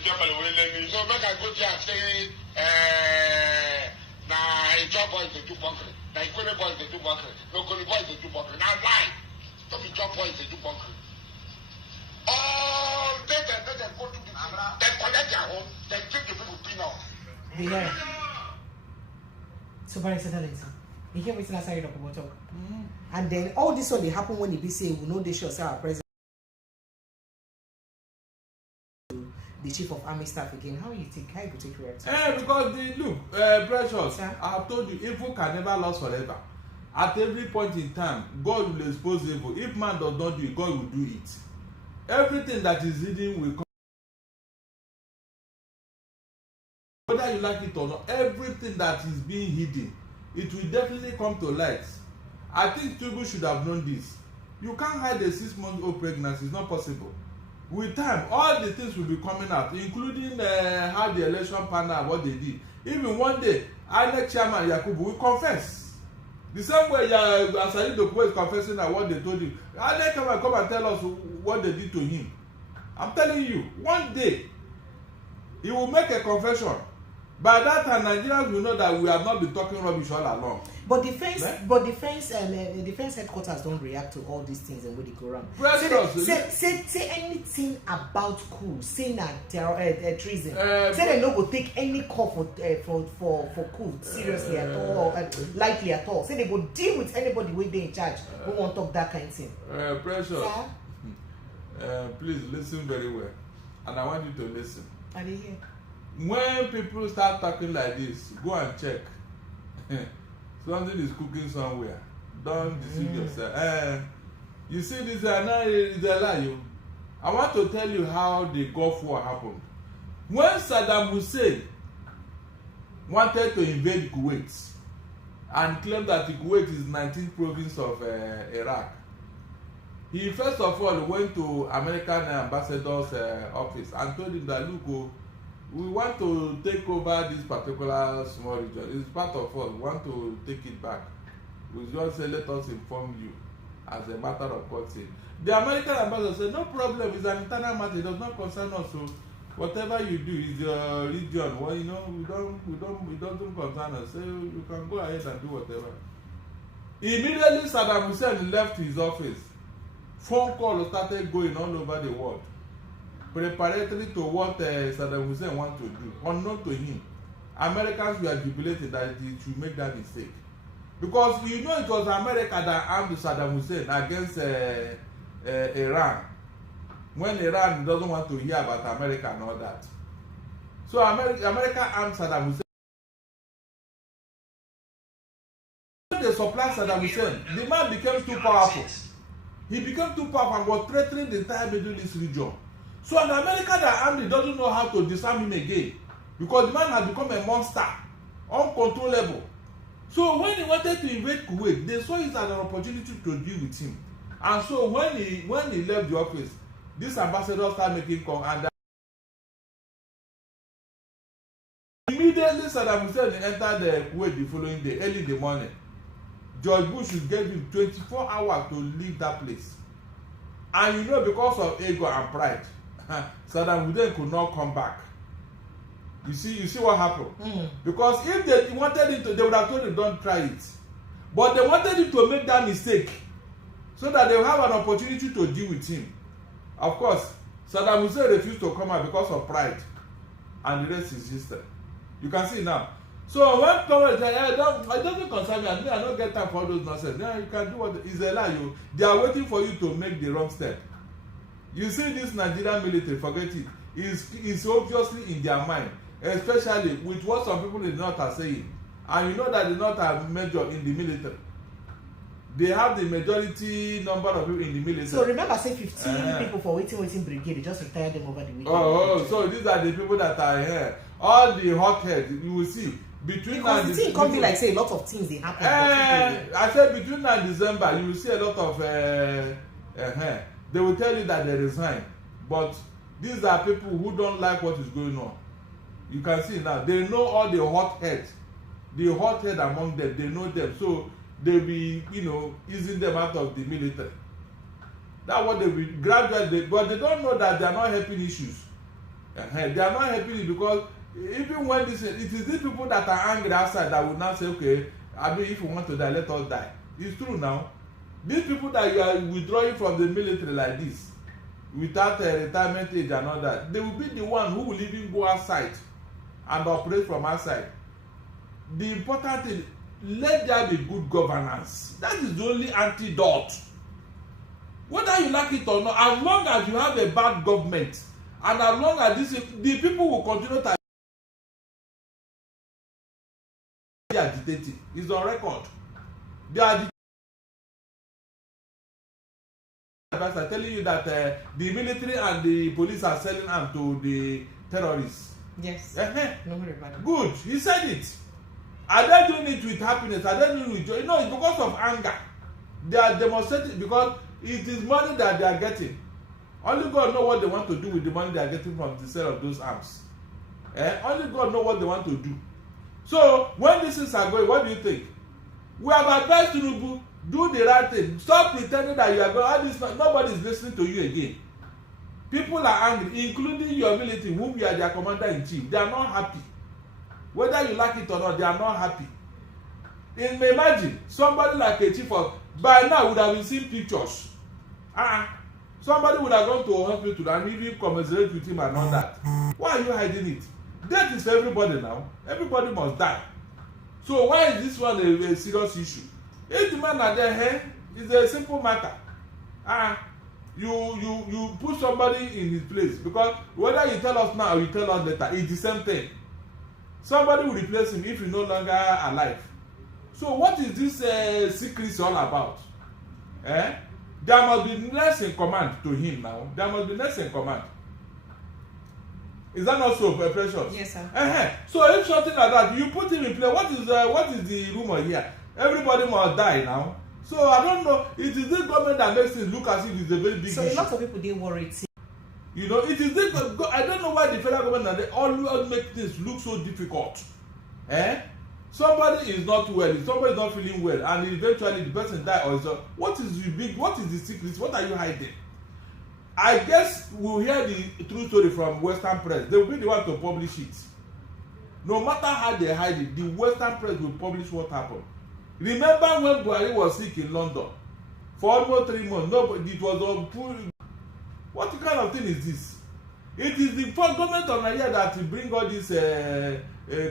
make I go there and say, nah, Ipob boys they do bunkering. Nah, Ekpa boys they do bunkering. No, Goni boys they do bunkering. Now lie. Don't be Ipob boys they do bunkering. All day they go to the thing. They collect their home. They give the people peanuts. Yeah. So very settle it. You hear what Asari Dokubo talk. And then all this one they happen when he be say we know they should say our president. The chief of army staff again. How you take react? Because Precious, Sir? I have told you, evil can never last forever. At every point in time, God will expose evil. If man does not do it, God will do it. Everything that is hidden will come. Whether you like it or not, everything that is being hidden, it will definitely come to light. I think people should have known this. You can't hide a 6-month-old pregnancy. It's not possible. With time, all the things will be coming out, including how the election panel, what they did. Even one day, INEC chairman Yakubu will confess. The same way Asari Dokubo is confessing that what they told him. INEC come and tell us what they did to him. I'm telling you, one day, he will make a confession. By that time, Nigerians will know that we have not been talking rubbish all along. But defense headquarters don't react to all these things and when they go around. Say anything about coup, say na treason. Say they no go take any call for coup seriously at all, lightly at all. Say they go deal with anybody when they in charge who won't talk that kind of thing. Precious, please listen very well, and I want you to listen. Are they here? When people start talking like this, go and check. Something is cooking somewhere. Don't deceive yourself. You see, this is a lie. I want to tell you how the Gulf War happened. When Saddam Hussein wanted to invade Kuwait and claimed that Kuwait is 19th province of Iraq, he first of all went to American ambassador's office and told him that, look, we want to take over this particular small region. It's part of us. We want to take it back. We just say, let us inform you as a matter of courtesy. The American ambassador said, no problem. It's an internal matter. It does not concern us. So whatever you do is your region. Well, you know, it doesn't concern us. So you can go ahead and do whatever. Immediately, Saddam Hussein left his office. Phone calls started going all over the world, preparatory to what Saddam Hussein wanted to do. Unknown to him, Americans were jubilating that he should make that mistake. Because you know it was America that armed Saddam Hussein against Iran, when Iran doesn't want to hear about America and all that. So America armed Saddam Hussein. When they supplied Saddam Hussein, the man became too powerful. He became too powerful and was threatening the entire Middle East region. So an America that armed doesn't know how to disarm him again, because the man has become a monster, uncontrollable. So when he wanted to invade Kuwait, they saw it as an opportunity to deal with him. And so when he left the office, this ambassador started making call, and immediately Saddam Hussein entered the Kuwait the following day, early in the morning. George Bush gave him 24 hours to leave that place. And you know, because of ego and pride, Saddam Hussein could not come back. You see what happened? Because if they wanted him to, they would have told him, don't try it. But they wanted him to make that mistake so that they will have an opportunity to deal with him. Of course, Saddam Hussein refused to come out because of pride, and the rest is history. You can see now. So when people say, it doesn't concern me, I don't get time for all those nonsense. Then you can do what is a lie. They are waiting for you to make the wrong step. You see, this Nigerian military, forget it. It's obviously in their mind, especially with what some people in the North are saying. And you know that the North are major in the military. They have the majority number of people in the military. So remember, say 15 people for waiting brigade. They just retired them over the weekend. So these are the people that are here. All the hotheads, you will see. Between because the thing can't be like, say, a lot of things they happen. I said between now and December, you will see a lot of they will tell you that they resign. But these are people who don't like what is going on. You can see now, they know all the hotheads. The hothead among them, they know them. So they'll be, easing them out of the military. That's what they will gradually, but they don't know that they are not helping issues. They are not helping it because even when it is these people that are angry outside that will now say, okay, if you want to die, let us die. It's true now. These people that you are withdrawing from the military like this, without a retirement age and all that, they will be the one who will even go outside and operate from outside. The important thing, let there be good governance. That is the only antidote. Whether you like it or not, as long as you have a bad government, and as long as the people will continue to be agitating. It's on record. They are telling you that the military and the police are selling arms to the terrorists. Yes. Good. He said it. Are they doing it with happiness? Are they doing it with joy? No, it's because of anger. They are demonstrating because it is money that they are getting. Only God knows what they want to do with the money they are getting from the sale of those arms. Only God knows what they want to do. So when these things are going, what do you think? We have advised Tinubu, do the right thing. Stop pretending that you are going. Nobody is listening to you again. People are angry, including your military, whom you are their commander-in-chief. They are not happy. Whether you like it or not, they are not happy. Imagine somebody like a chief of, by now would have been seeing pictures. Somebody would have gone to a hospital and even commiserate with him and all that. Why are you hiding it? Death is for everybody now. Everybody must die. So why is this one a serious issue? If the man are there, it's a simple matter. You put somebody in his place, because whether you tell us now or you tell us later, it's the same thing. Somebody will replace him if he's no longer alive. So what is this secrecy all about? There must be next in command to him now. There must be next in command. Is that not so, Precious? Yes, sir. So if something like that, you put him in place, what is the rumor here? Everybody must die now. So I don't know. It is this government that makes it look as if it's a very big issue. So a lot of people didn't worry. It is this. I don't know why the federal government they always make things look so difficult. Somebody is not well, somebody is not feeling well, and eventually the person die or so. What is the secret? What are you hiding? I guess we'll hear the true story from Western press. They will be the one to publish it. No matter how they hide it, the Western press will publish what happened. Remember when Buhari was sick in London for almost 3 months? Nobody, it was on full. What kind of thing is this? It is the government of Nigeria that will bring all these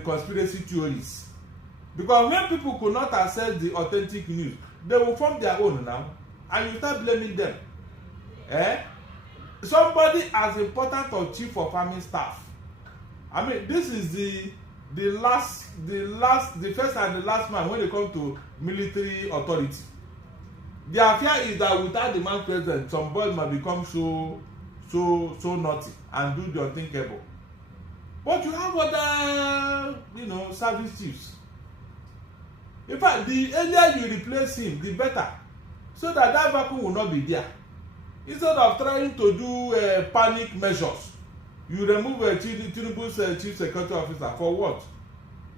conspiracy theories. Because when people could not access the authentic news, they will form their own now, and you start blaming them. Somebody as important as chief of army staff. I mean, this is the first and the last man when they come to military authority. Their fear is that without the man present, some boys might become so naughty and do the unthinkable. But you have other, service chiefs. In fact, the earlier you replace him, the better, so that vacuum will not be there. Instead of trying to do panic measures, you remove Tinubu's chief security officer for what?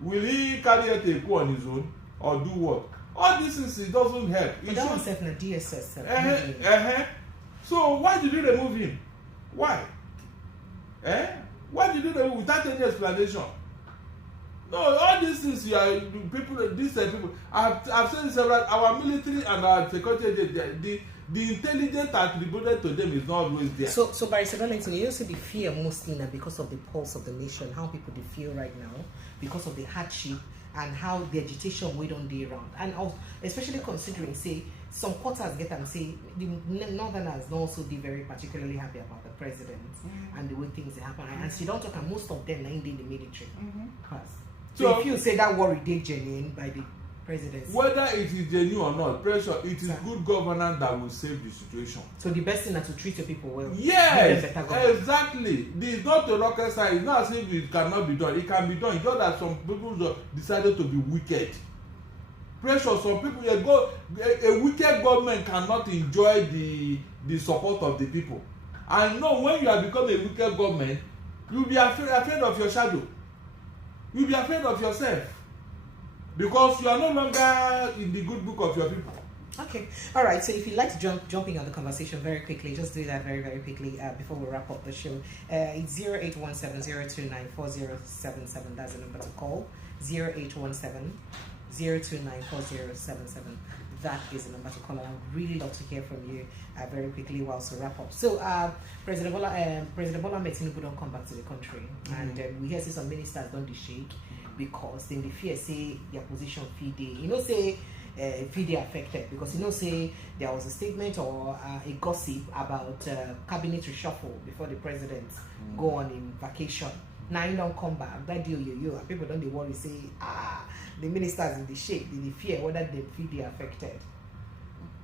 Will he carry out a coup on his own or do what? All these things, it doesn't help. But that was in DSS. So why did you remove him? Why? Why did you remove without any explanation? No, all these things people. I've said several. Our military and our security, the intelligence attributed to them is not always there. So Barrister Darlington, you also the fear mostly now because of the pulse of the nation, how people they feel right now, because of the hardship and how the agitation wait on day round, and also, especially considering say some quarters get and say the northerners don't also be very particularly happy about the president and the way things happen, and so you don't talk, and most of them are in the military. So if you say that worry they genuine by the presidency, whether it is genuine or not, pressure, it is good governance that will save the situation. So the best thing is to treat your people well. Yes, exactly. This is not a rocket science. It's not as if it cannot be done. It can be done. It's just that some people decided to be wicked. Pressure, some people, a wicked government cannot enjoy the support of the people. And no, when you have become a wicked government, you'll be afraid of your shadow. You'll be afraid of yourself. Because you are no longer in the good book of your people. Okay. All right. So if you'd like to jumping on the conversation very quickly, just do that very, very quickly before we wrap up the show. It's 0817-029-4077. That's the number to call. 0817-029-4077. That is the number to call. And I'd really love to hear from you very quickly whilst we wrap up. So President Bola Tinubu don't come back to the country. And we hear some ministers don't shake because then the fear say their position feed say feed affected, because say there was a statement or a gossip about cabinet reshuffle before the president go on in vacation. Now you don't come back. That deal people don't worry say the ministers in the shake, the fear whether they feel affected.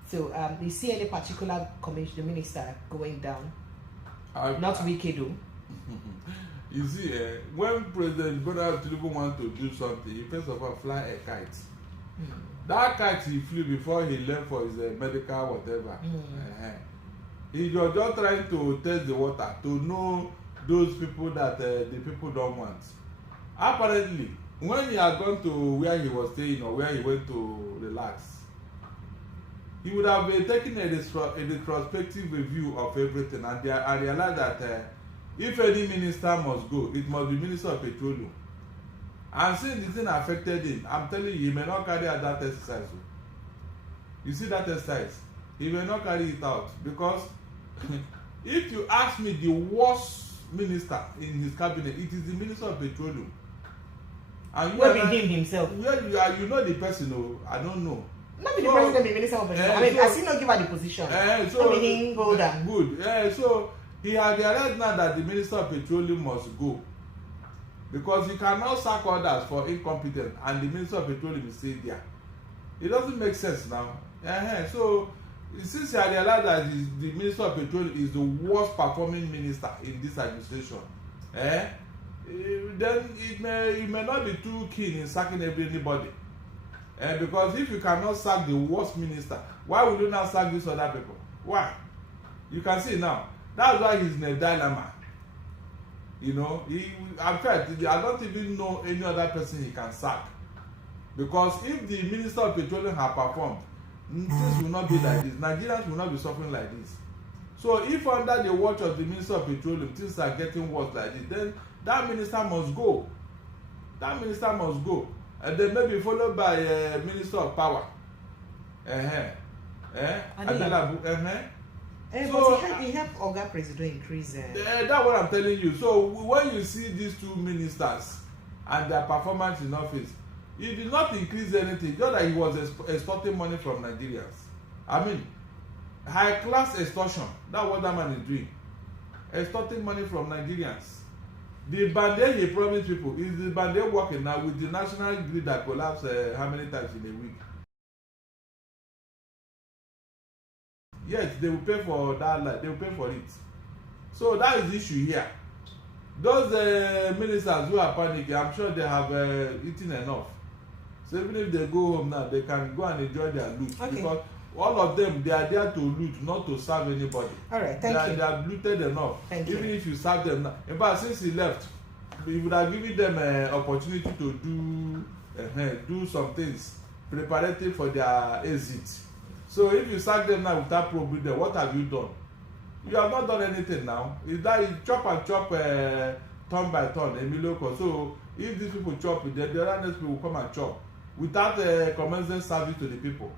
So you see any particular commission minister going down? Not wicked though. You see, when President Bola Tinubu wants to do something, he first of all fly a kite. That kite he flew before he left for his medical whatever. He was just trying to test the water to know those people that the people don't want. Apparently, when he had gone to where he was staying or where he went to relax, he would have taken a retrospective review of everything and realized that if any minister must go, it must be Minister of Petroleum. And since the thing affected him, I'm telling you, he may not carry out that exercise. You see that exercise? He may not carry it out because if you ask me the worst minister in his cabinet, it is the Minister of Petroleum. And where be him himself? Where you are, you know the person. I don't know. Not be the president, be Minister of Petroleum. I mean, I still not give her the position. So not be him go down. Good. So he had realized now that the Minister of Petroleum must go, because you cannot sack others for incompetence and the Minister of Petroleum is still there. It doesn't make sense now. So since he had realized that the Minister of Petroleum is the worst performing minister in this administration, then it may not be too keen in sacking anybody. Because if you cannot sack the worst minister, why would you not sack these other people? Why? You can see now. That's why he's in a dilemma. In fact, I don't even know any other person he can sack. Because if the Minister of Petroleum had performed, things will not be like this. Nigerians will not be suffering like this. So if under the watch of the Minister of Petroleum, things are getting worse like this, then that minister must go. That minister must go. And then maybe followed by Minister of Power. So he helped Oga President increase. That's what I'm telling you. So when you see these two ministers and their performance in office, he did not increase anything. Just that he was exporting money from Nigerians. I mean, high class extortion. That's what that man is doing, extorting money from Nigerians. The bandage he promised people, is the bandage working now with the national grid that collapsed how many times in a week? Yes, they will pay for that light, they will pay for it. So that is the issue here. Those ministers who are panicking, I'm sure they have eaten enough. So even if they go home now, they can go and enjoy their loot. Okay. Because all of them, they are there to loot, not to serve anybody. All right, thank you. They have looted enough. Even if you serve them now. In fact, since he left, he would have given them an opportunity to do some things preparatory for their exit. So if you sack them now without probing them, what have you done? You have not done anything now. Is that you chop and chop turn by turn, Emilio? So if these people chop, the other next people will come and chop without commencing service to the people.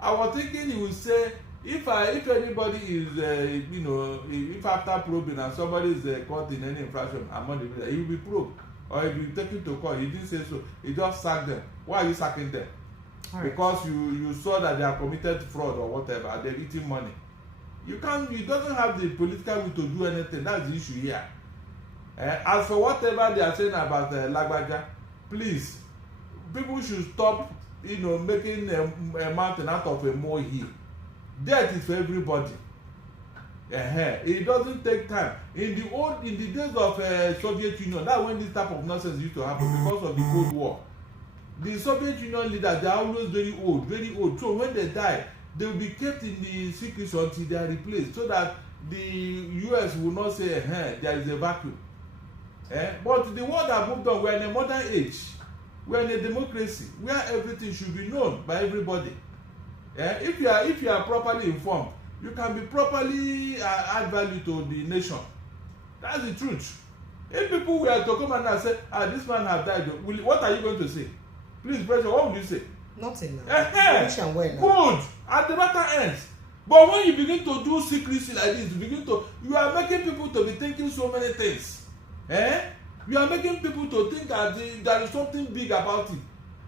I was thinking he would say, if anybody is, if after probing and somebody is caught in any infraction among the people, he will be probed or he will be taken to court. He didn't say so. He just sacked them. Why are you sacking them? Right. Because you saw that they are committed fraud or whatever. They're eating money. You doesn't have the political will to do anything. That's the issue here. As for whatever they are saying about Lagbaja, please, people should stop, making a mountain out of a molehill. Death is for everybody. It doesn't take time. In the days of Soviet Union, that's when this type of nonsense used to happen because of the Cold War. The Soviet Union leaders, they are always very old, very old. So when they die, they will be kept in the secrecy until they are replaced, so that the US will not say, there is a vacuum. But the world has moved on. We are in a modern age. We are in a democracy where everything should be known by everybody. If you are properly informed, you can be properly add value to the nation. That's the truth. If people were to come and say, this man has died, what are you going to say? Please, President, what would you say? Nothing. Good. At the matter ends. But when you begin to do secrecy like this, you are making people to be thinking so many things. You are making people to think that there is something big about it.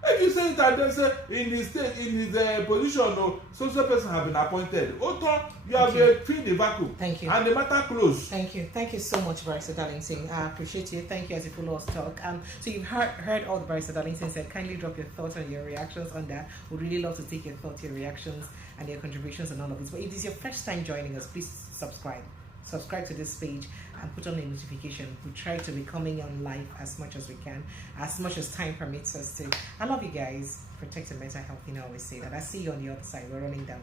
If you say it and then say in his position, social person have been appointed. You have filled the vacuum. Thank you. And the matter closed. Thank you. Thank you so much, Barrister Darlington. I appreciate you. Thank you as you follow us talk. So you've heard all the Barrister Darlington said. Kindly drop your thoughts and your reactions on that. We'd really love to take your thoughts, your reactions, and your contributions and all of this. But if this is your first time joining us, please subscribe to this page and put on a notification. We try to be coming on live as much as we can, as much as time permits us to. I love you guys. Protect your mental health. I always say that. I see you on the other side. We're running down.